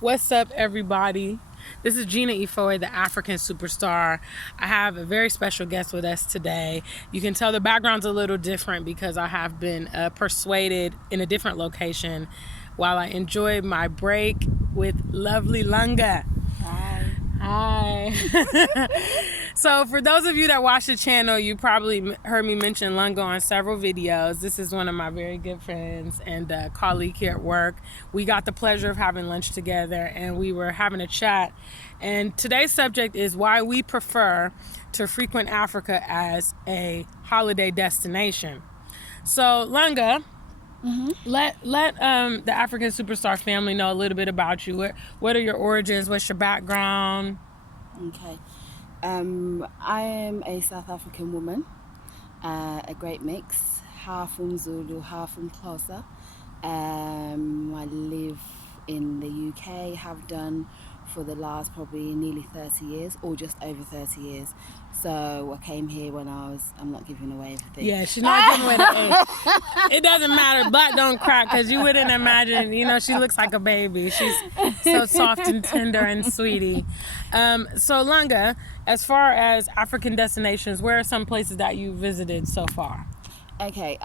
What's up, everybody? This is Gina Ifoe, the African superstar. I have a very special guest with us today. You can tell the background's a little different because I have been persuaded in a different location while I enjoy my break with lovely Lunga. Hi. So for those of you that watch the channel, you probably heard me mention Lunga on several videos. This is one of my very good friends and a colleague here at work. We got the pleasure of having lunch together and we were having a chat. And today's subject is why we prefer to frequent Africa as a holiday destination. So Lunga, let the African Superstar family know a little bit about you. What are your origins? What's your background? Okay. I am a South African woman, a great mix, half from Zulu, half from Xhosa. I live in the UK, have done for the last probably nearly 30 years or just over 30 years. So I came here when I'm not giving away everything. Yeah, she's not giving away the age. It doesn't matter. Black don't crack, because you wouldn't imagine, she looks like a baby. She's so soft and tender and sweetie. So Lunga, as far as African destinations, where are some places that you visited so far? Okay,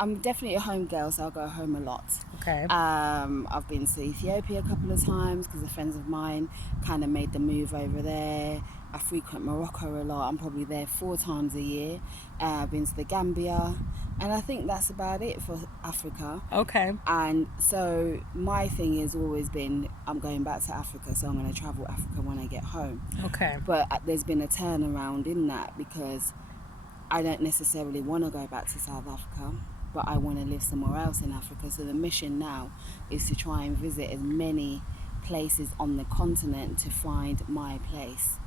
I'm definitely a home girl, so I'll go home a lot. Okay. I've been to Ethiopia a couple of times because a friend of mine kind of made the move over there. I frequent Morocco a lot. I'm probably there 4 times a year. I've been to the Gambia, and I think that's about it for Africa. Okay. And so my thing has always been, I'm going back to Africa, so I'm going to travel Africa when I get home. Okay. But there's been a turnaround in that because I don't necessarily want to go back to South Africa, but I want to live somewhere else in Africa. So the mission now is to try and visit as many places on the continent to find my place.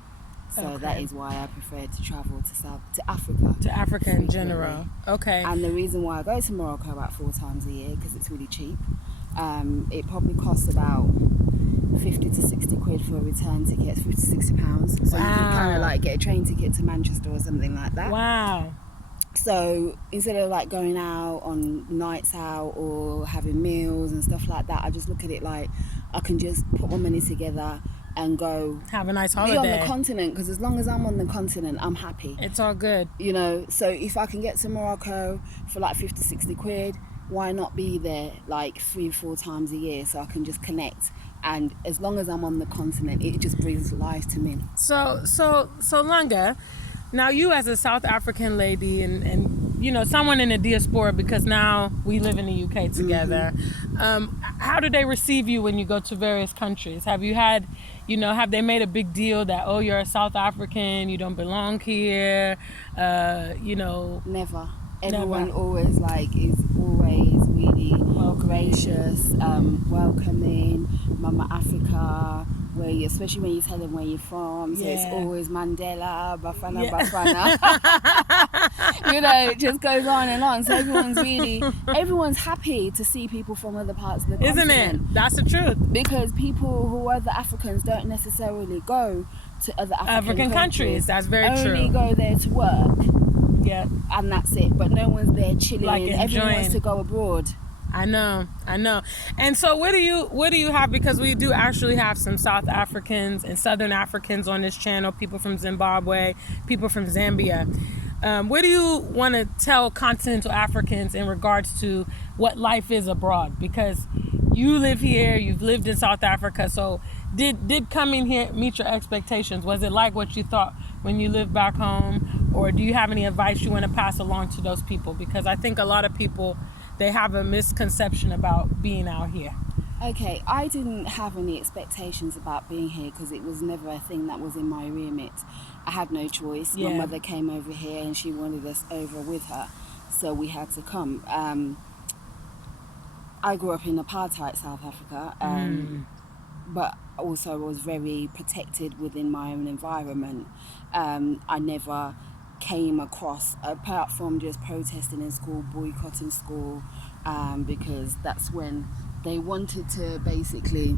So that is why I prefer to travel to Africa. To Africa in general. Okay. And the reason why I go to Morocco about 4 times a year, because it's really cheap. It probably costs about 50 to 60 quid for a return ticket, 50 to 60 pounds. So you can kind of like get a train ticket to Manchester or something like that. Wow. So instead of like going out on nights out or having meals and stuff like that, I just look at it like I can just put my money together and go have a nice holiday. Be on the continent, because as long as I'm on the continent, I'm happy. It's all good. So if I can get to Morocco for like 50, 60 quid, why not be there like 3-4 times a year so I can just connect? And as long as I'm on the continent, it just brings life to me. So Lunga, now you as a South African lady and someone in the diaspora, because now we live in the UK together, how do they receive you when you go to various countries? Have you had, have they made a big deal that, oh, you're a South African, you don't belong here, Never. Everyone always is always really gracious, welcoming, Mama Africa, especially when you tell them where you're from. So it's always Mandela, Bafana, Bafana. It just goes on and on. So everyone's happy to see people from other parts of the continent. Isn't it? That's the truth. Because people who are other Africans don't necessarily go to other African countries. That's very true. Only go there to work. Yeah. And that's it. But no one's there chilling. Everyone wants to go abroad. I know. And so what do you have, because we do actually have some South Africans and Southern Africans on this channel, people from Zimbabwe, people from Zambia. What do you want to tell continental Africans in regards to what life is abroad? Because you live here, you've lived in South Africa, so did coming here meet your expectations? Was it like what you thought when you lived back home? Or do you have any advice you want to pass along to those people? Because I think a lot of people, they have a misconception about being out here. Okay, I didn't have any expectations about being here because it was never a thing that was in my remit. I had no choice. My mother came over here and she wanted us over with her, so we had to come. I grew up in apartheid South Africa, but also was very protected within my own environment. I never came across, apart from just protesting in school, boycotting school, because that's when they wanted to basically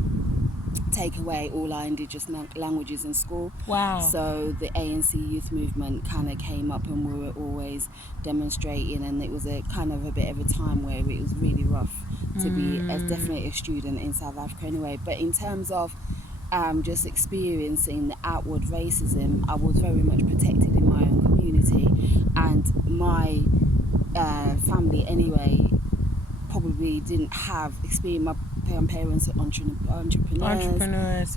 take away all our indigenous languages in school. Wow. So the ANC youth movement kind of came up and we were always demonstrating, and it was a kind of a bit of a time where it was really rough. to be as definitely a student in South Africa anyway. But in terms of just experiencing the outward racism, I was very much protected in my own community, and my family anyway probably didn't have experience. My parents are entrepreneurs.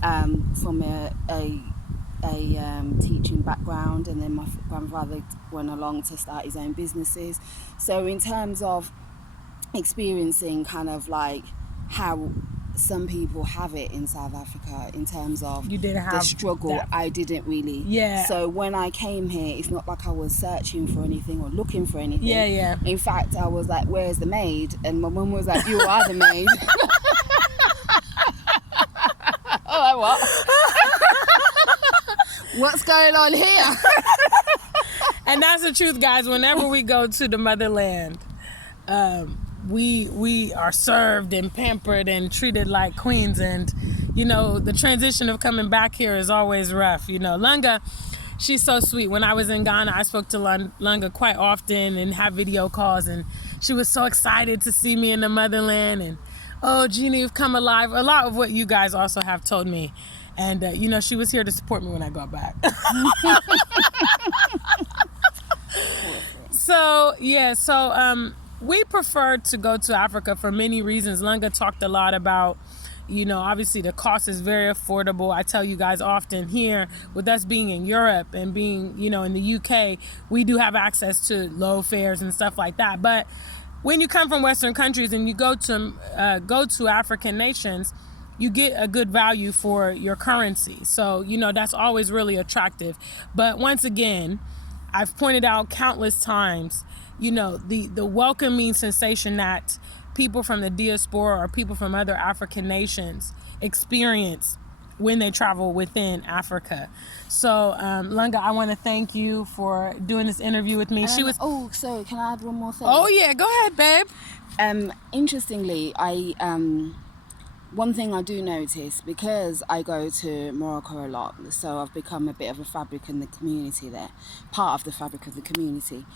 From a teaching background, and then my grandfather went along to start his own businesses. So in terms of experiencing kind of like how some people have it in South Africa in terms of the struggle, I didn't really. So when I came here, it's not like I was searching for anything or looking for anything. In fact, I was like, where's the maid? And my mum was like, you are the maid. Oh, like, what? What's going on here? And that's the truth, guys. Whenever we go to the motherland, we are served and pampered and treated like queens. And, you know, the transition of coming back here is always rough. You know, Lunga, she's so sweet. When I was in Ghana, I spoke to Lunga quite often and have video calls. And she was so excited to see me in the motherland. And, oh, Gina, you've come alive. A lot of what you guys also have told me. And, you know, she was here to support me when I got back. So we preferred to go to Africa for many reasons. Lunga talked a lot about, you know, obviously the cost is very affordable. I tell you guys often here, with us being in Europe and being, you know, in the UK, we do have access to low fares and stuff like that. But when you come from Western countries and you go to African nations, you get a good value for your currency. So, you know, that's always really attractive. But once again, I've pointed out countless times, you know, the welcoming sensation that people from the diaspora or people from other African nations experience when they travel within Africa. So, Lunga, I want to thank you for doing this interview with me. Oh, sorry, can I add one more thing? Oh, yeah, go ahead, babe. Interestingly, one thing I do notice, because I go to Morocco a lot, so I've become a bit of a fabric in the community there, part of the fabric of the community.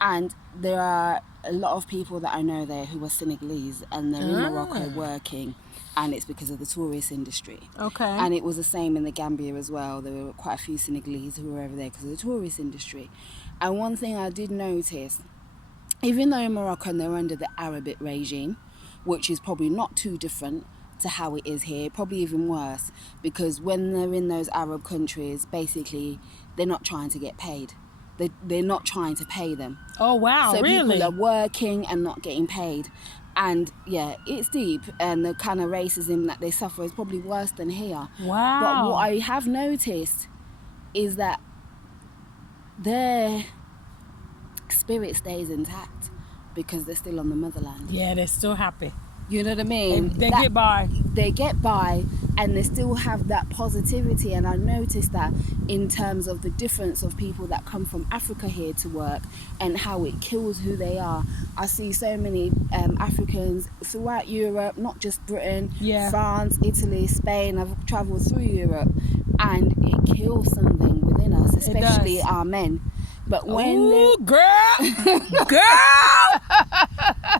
And there are a lot of people that I know there who are Senegalese, and they're in Morocco working, and it's because of the tourist industry. Okay. And it was the same in the Gambia as well. There were quite a few Senegalese who were over there because of the tourist industry. And one thing I did notice, even though in Morocco they're under the Arabic regime, which is probably not too different to how it is here, probably even worse, because when they're in those Arab countries, basically they're not trying to get paid. They're not trying to pay them. Oh, wow, so really? People are working and not getting paid. And yeah, it's deep, and the kind of racism that they suffer is probably worse than here. Wow. But what I have noticed is that their spirit stays intact because they're still on the motherland. Yeah, they're still happy. You know what I mean? They get by. They get by, and they still have that positivity. And I noticed that in terms of the difference of people that come from Africa here to work and how it kills who they are. I see so many Africans throughout Europe, not just Britain, France, Italy, Spain. I've travelled through Europe, and it kills something within us, especially our men. But when girl,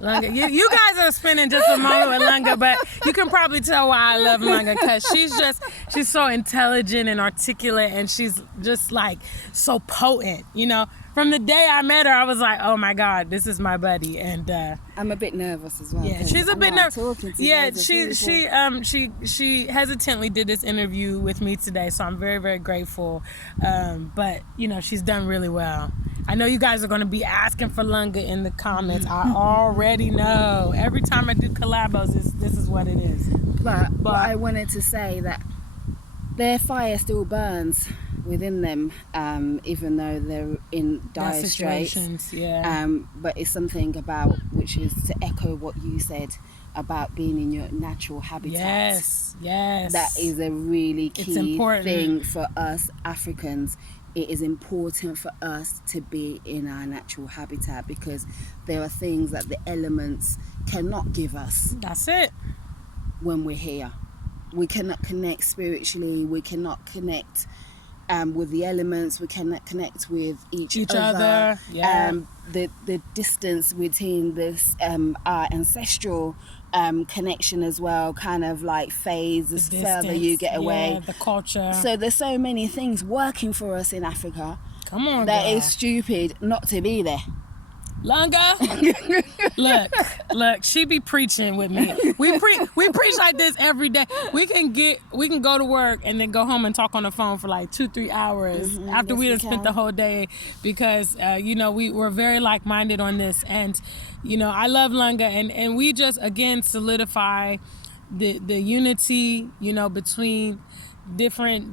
Lunga, you guys are spending just a moment with Lunga, but you can probably tell why I love Lunga, because she's so intelligent and articulate, and she's just like so potent. You know, from the day I met her, I was like, oh my God, this is my buddy. And I'm a bit nervous as well. Yeah, she's a bit nervous. Yeah, she hesitantly did this interview with me today, so I'm very, very grateful. But you know, she's done really well. I know you guys are going to be asking for Lunga in the comments. I already know. Every time I do collabos, this is what it is. But I wanted to say that their fire still burns within them, even though they're in dire straits. Yeah. But it's something about, which is to echo what you said about being in your natural habitat. Yes. That is a really key thing for us Africans. It is important for us to be in our natural habitat, because there are things that the elements cannot give us. That's it. When we're here, we cannot connect spiritually. We cannot connect with the elements. We cannot connect with each other. Yeah. The distance between this our ancestral connection as well, kind of like fades as The further distance, you get away. the culture. So there's so many things working for us in Africa Come on, that girl. is stupid not to be there. Lunga, look, she be preaching with me. We preach like this every day. We can go to work and then go home and talk on the phone for like 2-3 hours after yes, we we have spent can. the whole day, because we're very like-minded on this, and I love Lunga, and we just again solidify the unity between different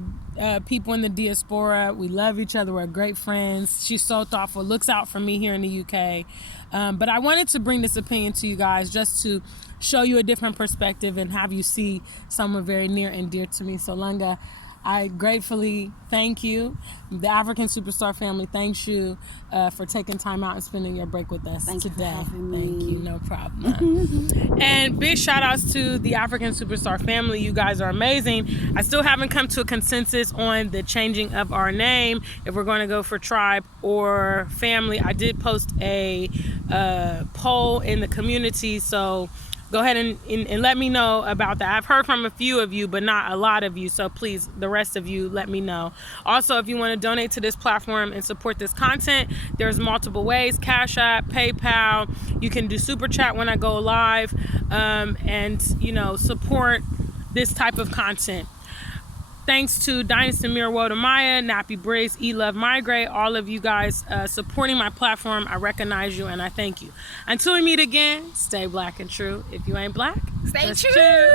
people in the diaspora. We love each other. We're great friends. She's so thoughtful, looks out for me here in the UK. But I wanted to bring this opinion to you guys just to show you a different perspective and have you see someone very near and dear to me. So Lunga, I gratefully thank you. The African Superstar family thanks you for taking time out and spending your break with us Thank you for today. having me. Thank you, no problem. And big shout outs to the African Superstar family. You guys are amazing. I still haven't come to a consensus on the changing of our name, if we're going to go for tribe or family. I did post a poll in the community, so go ahead and let me know about that. I've heard from a few of you, but not a lot of you. So please, the rest of you, let me know. Also, if you want to donate to this platform and support this content, there's multiple ways: Cash App, PayPal. You can do Super Chat when I go live, and support this type of content. Thanks to Dynasty Mirror Wodamaya, Nappy Briggs, E-Love Migrate, all of you guys supporting my platform. I recognize you and I thank you. Until we meet again, stay black and true. If you ain't black, Stay just true. chill.